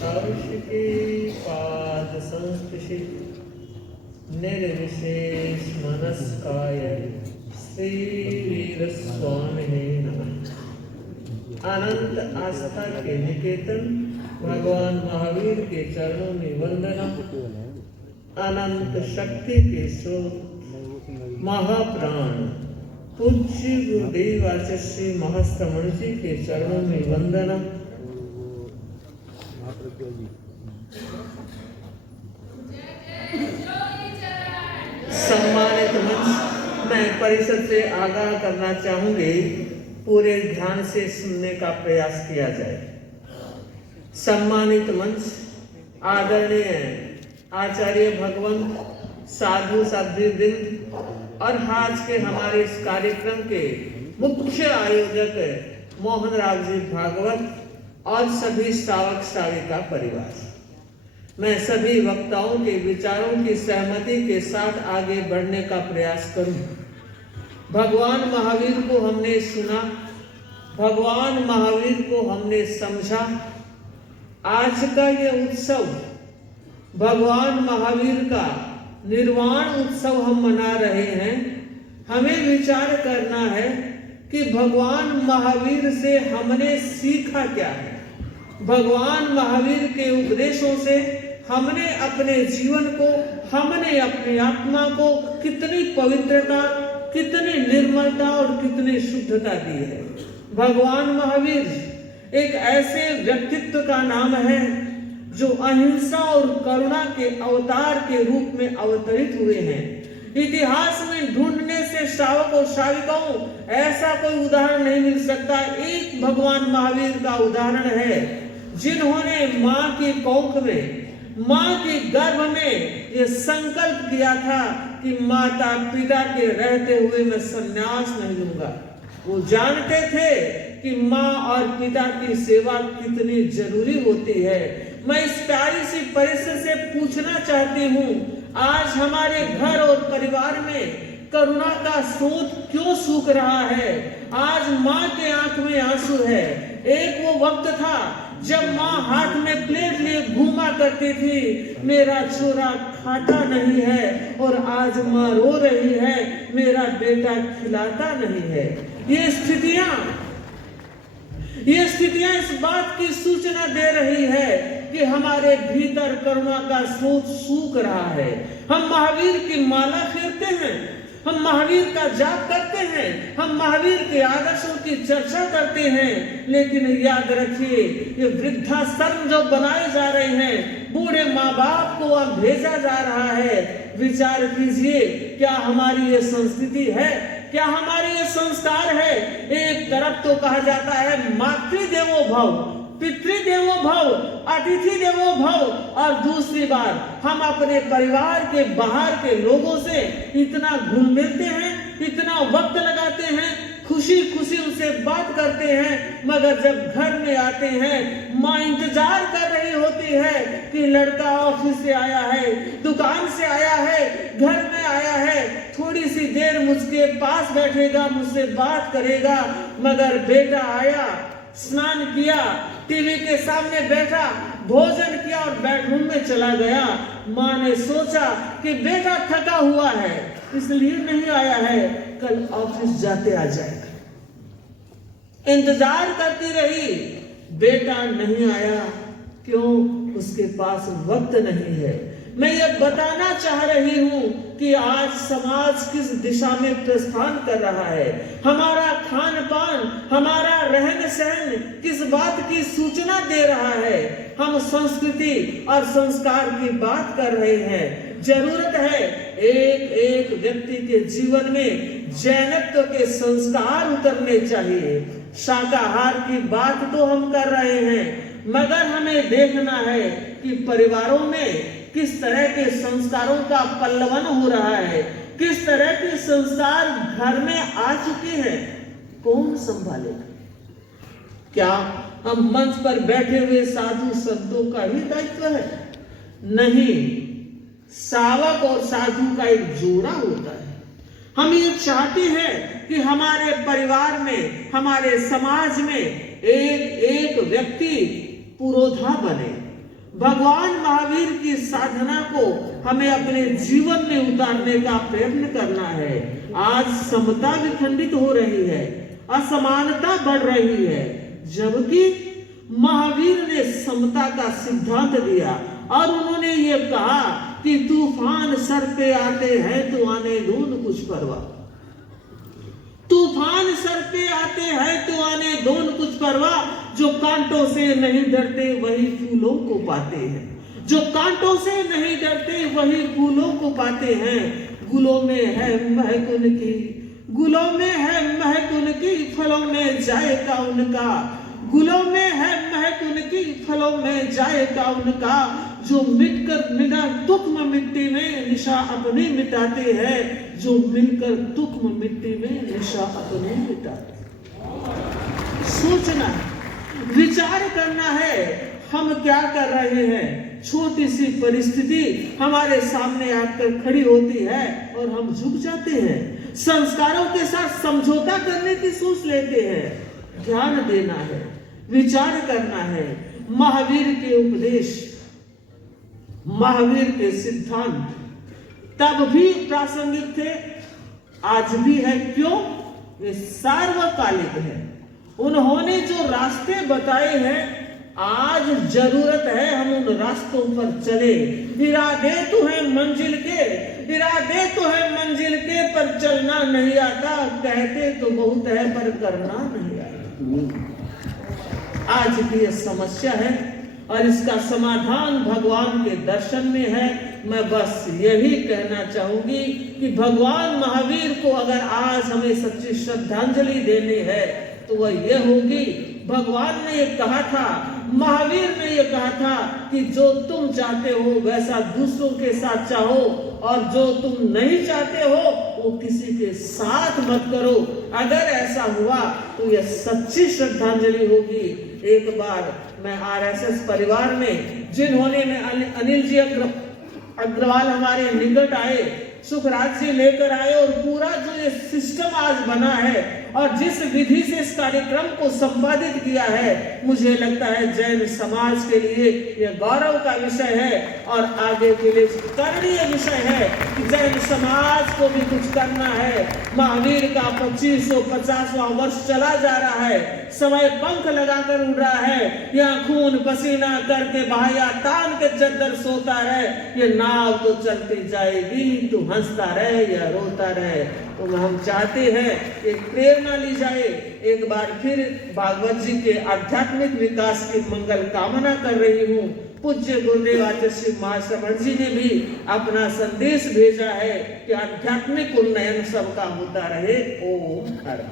कौशिकी पाद संस्पृशि निर्विशेष मनस्काय श्री वीर स्वामिने नमः। अनंत आस्था के निकेतन भगवान महावीर के चरणों में वंदना। अनंत शक्ति के स्रोत महाप्राण पूज्य गुरुदेव आचार्य श्री महाश्रमण जी के चरणों में वंदना। सम्मानित मंच, मैं परिषद से आगाह करना चाहूंगी, पूरे ध्यान से सुनने का प्रयास किया जाए। सम्मानित मंच, आदरणीय आचार्य भगवंत, साधु साध्वीवृंद और आज के हमारे इस कार्यक्रम के मुख्य आयोजक मोहन राव जी भागवत और सभी श्रावक श्राविका परिवार, मैं सभी वक्ताओं के विचारों की सहमति के साथ आगे बढ़ने का प्रयास करूं। भगवान महावीर को हमने सुना, भगवान महावीर को हमने समझा। आज का ये उत्सव भगवान महावीर का निर्वाण उत्सव हम मना रहे हैं। हमें विचार करना है कि भगवान महावीर से हमने सीखा क्या है, भगवान महावीर के उपदेशों से हमने अपने जीवन को, हमने अपनी आत्मा को कितनी पवित्रता, कितनी निर्मलता और कितनी शुद्धता दी है। भगवान महावीर एक ऐसे व्यक्तित्व का नाम है जो अहिंसा और करुणा के अवतार के रूप में अवतरित हुए हैं। इतिहास में ढूंढने से श्रावक और श्राविकाओं ऐसा कोई उदाहरण नहीं मिल सकता। एक भगवान महावीर का उदाहरण है जिन्होंने माँ की कोख में, माँ के गर्भ में ये संकल्प किया था कि माता पिता के रहते हुए मैं संन्यास नहीं लूंगा। वो जानते थे कि माँ और पिता की सेवा कितनी जरूरी होती है। मैं इस प्यारी सी परिषद से पूछना चाहती हूँ, आज हमारे घर और परिवार में करुणा का स्रोत क्यों सूख रहा है? आज माँ के आंख में आंसू है। एक वो वक्त था जब माँ हाथ में प्लेट लिए घूमा करती थी, मेरा छोरा खाता नहीं है, और आज माँ रो रही है, मेरा बेटा खिलाता नहीं है। ये स्थितियां इस बात की सूचना दे रही है कि हमारे भीतर करुणा का स्रोत सूख रहा है। हम महावीर की माला फेरते हैं, हम महावीर का जाप करते हैं, हम महावीर के आदर्शों की चर्चा करते हैं, लेकिन याद रखिए ये वृद्धाश्रम जो बनाए जा रहे हैं, बूढ़े माँ बाप को अब भेजा जा रहा है। विचार कीजिए, क्या हमारी ये संस्कृति है? क्या हमारे ये संस्कार है? एक तरफ तो कहा जाता है मातृदेवो भव, पितृदेवो भव, अतिथि देवो भव, और दूसरी बार हम अपने परिवार के बाहर के लोगों से इतना घुल मिलते हैं, इतना वक्त लगाते हैं, खुशी खुशी उनसे बात करते हैं, मगर जब घर में आते हैं माँ इंतजार कर रही होती है कि लड़का ऑफिस से आया है, दुकान से आया है, घर में आया है, थोड़ी सी देर मुझके पास बैठेगा, मुझसे बात करेगा, मगर बेटा आया, स्नान किया, टीवी के सामने बैठा, भोजन किया और बेडरूम में चला गया। माँ ने सोचा कि बेटा थका हुआ है इसलिए नहीं आया है, कल ऑफिस जाते आ जाएगा। इंतजार करती रही, बेटा नहीं आया, क्यों? उसके पास वक्त नहीं है। मैं ये बताना चाह रही हूँ कि आज समाज किस दिशा में प्रस्थान कर रहा है, हमारा खान पान, हमारा रहन सहन किस बात की सूचना दे रहा है। हम संस्कृति और संस्कार की बात कर रहे हैं। जरूरत है एक एक व्यक्ति के जीवन में जैनत्व के संस्कार उतरने चाहिए। शाकाहार की बात तो हम कर रहे हैं, मगर हमें देखना है कि परिवारों में किस तरह के संस्कारों का पल्लवन हो रहा है, किस तरह के संस्कार घर में आ चुके हैं, कौन संभालेगा? क्या हम मंच पर बैठे हुए साधु संतों का ही दायित्व है? नहीं, सावक और साधु का एक जोड़ा होता है। हम ये चाहते हैं कि हमारे परिवार में, हमारे समाज में एक एक व्यक्ति पुरोधा बने। भगवान महावीर की साधना को हमें अपने जीवन में उतारने का प्रयत्न करना है। आज समता विखंडित हो रही है, असमानता बढ़ रही है, जबकि महावीर ने समता का सिद्धांत दिया और उन्होंने ये कहा कि तूफान सर पे आते हैं तो आने दो न कुछ परवाह। तूफान सर पे आते हैं तो आने दो न कुछ परवाह। जो कांटों से नहीं डरते वही फूलों को पाते हैं। जो कांटों से नहीं डरते वही फूलों को पाते हैं। गुलों में है महक उनकी, गुलों में है महक उनकी, फलों में जायका उनका। गुलों में है महक उनकी, फलों में जायका उनका। जो मिटकर मिटा तुक्म मिट्टी में निशा अपनी मिटाते हैं। जो मिलकर तुक्म मिट्टी में निशा अपनी मिटाते हैं। सोचना है, विचार करना है, हम क्या कर रहे हैं। छोटी सी परिस्थिति हमारे सामने आकर खड़ी होती है और हम झुक जाते हैं, संस्कारों के साथ समझौता करने की सोच लेते हैं। ध्यान देना है, विचार करना है। महावीर के उपदेश, महावीर के सिद्धांत तब भी प्रासंगिक थे, आज भी है। क्यों? ये सार्वकालिक है। उन्होंने जो रास्ते बताए हैं, आज जरूरत है हम उन रास्तों पर चले। इरादे तो है मंजिल के, इरादे तो है मंजिल के, पर चलना नहीं आता। कहते तो बहुत है पर करना नहीं आता। आज भी ये समस्या है और इसका समाधान भगवान के दर्शन में है। मैं बस यही कहना चाहूंगी कि भगवान महावीर को अगर आज हमें सच्ची श्रद्धांजलि देनी है तो वह यह होगी, भगवान ने ये कहा था, महावीर ने ये कहा था कि जो तुम चाहते हो वैसा दूसरों के साथ चाहो और जो तुम नहीं चाहते हो वो किसी के साथ मत करो। अगर ऐसा हुआ तो यह सच्ची श्रद्धांजलि होगी। एक बार मैं आरएसएस परिवार में, जिन्होंने अनिल जी अग्रवाल हमारे निकट आए, सुखराज जी लेकर आए और पूरा जो ये सिस्टम आज बना है और जिस विधि से इस कार्यक्रम को संपादित किया है, मुझे लगता है जैन समाज के लिए यह गौरव का विषय है और आगे के लिए करणीय विषय है कि जैन समाज को भी कुछ करना है। महावीर का 2550वां वर्ष चला जा रहा है, समय पंख लगाकर उड़ रहा है। यहाँ खून पसीना करके बहाया तान के चद्दर सोता रहे, ये नाव तो चलती जाएगी, तू हंसता रहे या रोता रहे। तो हम चाहते हैं एक प्रेरणा ली जाए। एक बार फिर भागवत जी के आध्यात्मिक विकास की मंगल कामना कर रही हूँ। पूज्य गुरुदेव आचार्य श्री महाश्रवण जी ने भी अपना संदेश भेजा है कि आध्यात्मिक उन्नयन सबका होता रहे। ओम हर